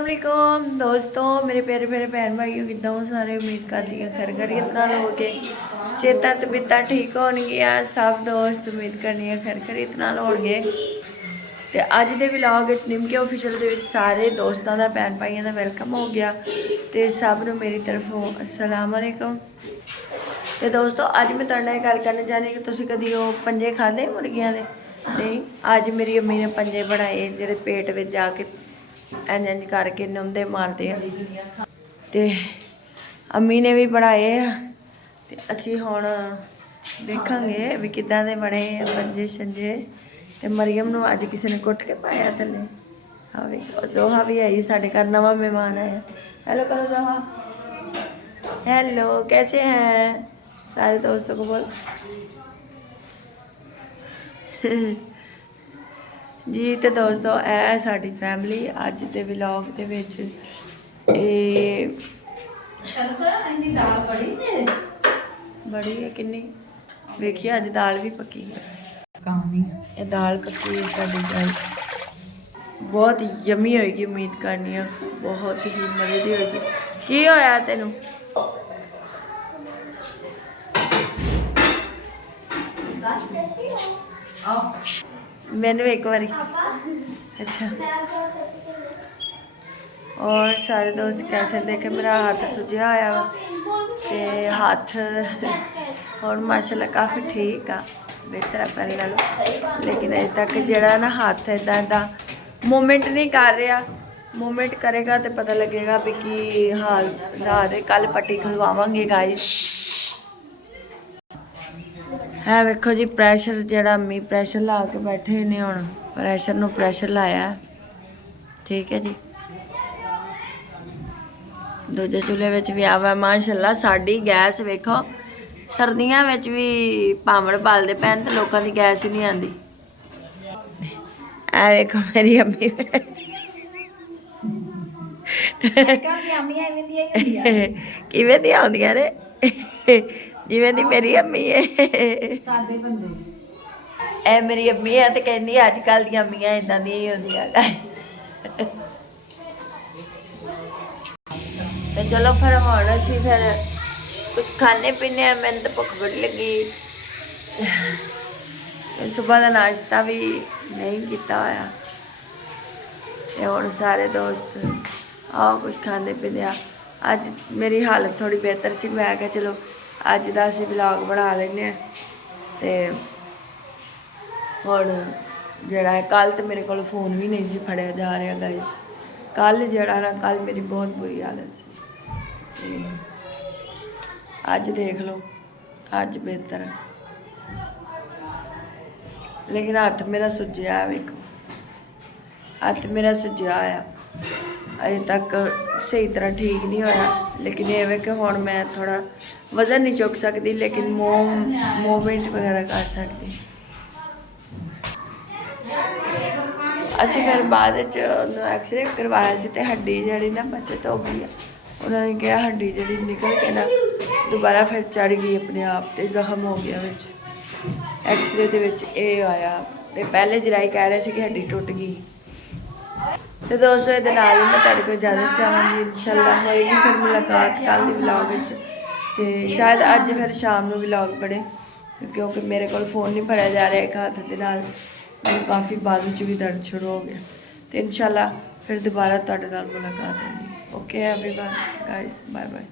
वालेकुम दोस्तों, मेरे प्यारे प्यारे भैन भाइयों किदा हो सारे। उम्मीद करती है खैर खैरियत नाल हो के सेहतां तबीयतां ठीक होणगियां। सब दोस्त उम्मीद करनी है खैर खैरियत नाल होणगे। ते अज दे व्लॉग निमके ऑफिशियल दे विच सारे दोस्तों का भैन भाइयों का वेलकम हो गया। तो सब नूं मेरी तरफों अस्सलाम वालेकुम। तो दोस्तों अज मैं तुहाडे नाल गल करना चाहनी कि तुसीं कदी वो पंजे खाधे मुर्गियां दे? नहीं, अज मेरी अम्मी ने पंजे बनाए जिहड़े पेट विच जाके इंज इंज करके नौंदे मारते हैं। तो अम्मी ने भी बनाए तो असी हुण देखांगे भी किदां दे बने पंजे शंजे। तो मरियम नूं अज किसी ने कुट के पाया थल्ले। हाँ भी जोहा भी आई साढ़े घर, नवा मेहमान आया। हेलो करो जोहा, हेलो कैसे हैं सारे दोस्तों को बोल। जी तो दोस्तों है साड़ी फैमिली अज के व्लॉग के विच बड़ी है किन्नी वेखिए। अज दाल भी पकी है, दाल पकी है साड़ी दाल बहुत यमी होएगी। उम्मीद करनी है बहुत ही मजे की होएगी। की होया तेनू? मैनू एक बारी अच्छा। और सारे दोस्त कैसे देखे मेरा हाथ सुझिया होया वा ते हाथ और माशाल्लाह काफ़ी ठीक आ, बेहतर है पहले नालों। लेकिन अजे तक जड़ा ना हाथ इदा इदा मूवमेंट नहीं कर रहा। मूवमेंट करेगा तो पता लगेगा भी की हाल रहा। कल पट्टी खुलवावांगे गाइस। है वेखो जी प्रैशर जड़ा अम्मी प्रैशर ला के बैठे ने हुण प्रैशर नूं प्रैशर लाया। ठीक है जी। दूजे चूल्हे विच भी आवा माशाल्लाह। साडी गैस वेखो सर्दियां विच भी भावड़ बालदे पैन ते लोकां दी गैस ही नहीं आंदी। ऐ वेखो मेरी अम्मी किवें दी आउंदियां ने जिवें दी मेरी अम्मी है। ए मेरी अम्मी है तो कहंदी अजकल दी अम्मियां इदां दी ही होंदियां। तो चलो फिर हम असी फिर कुछ खाने पीने। मैंने तो भुख बड़ी लगी। सुबह का नाश्ता भी नहीं किया होया। हुण सारे दोस्त आओ कुछ खाने पीने। अज मेरी हालत थोड़ी बेहतर सी। मैं क्या चलो अज का असीं व्लॉग बना लें। तो हुण जिहड़ा है कल तो मेरे को फोन भी नहीं सी फड़िया जा रहा गाइस। कल जिहड़ा ना कल मेरी बहुत बुरी हालत सी। अज देख लो अज बेहतर है। लेकिन हथ मेरा सुजया है वेखो, हथ मेरा सुजया आया अजे तक सही तरह ठीक नहीं होया। लेकिन ये कि हुण मैं थोड़ा वजन नहीं चुक सकती लेकिन मूवमेंट वगैरह कर सकती। असी फिर बाद एक्सरे करवाया सी ते हड्डी जी ना बचत हो गई है। उन्होंने कहा हड्डी जी निकल के ना दोबारा फिर चढ़ गई अपने आप तो जख्म हो गया विच। एक्सरे दे विच ये आया तो पहले जराई कह रहे थे कि हड्डी टुट गई। तो दोस्तों ये नाल ही मैं तुहाडे कोल इजाजत चाहांगी। इंशाअल्लाह होएगी फिर मुलाकात कल दी व्लॉग विच। तो शायद अज फिर शाम नूं व्लॉग बने क्योंकि मेरे को फोन नहीं फड़िया जा रहा एक हाथ दे नाल। मैनूं काफ़ी बाजू च भी दर्द शुरू हो गया। तो इंशाअल्लाह फिर दोबारा तुहाडे नाल मुलाकात होगी। Okay everyone guys, bye bye.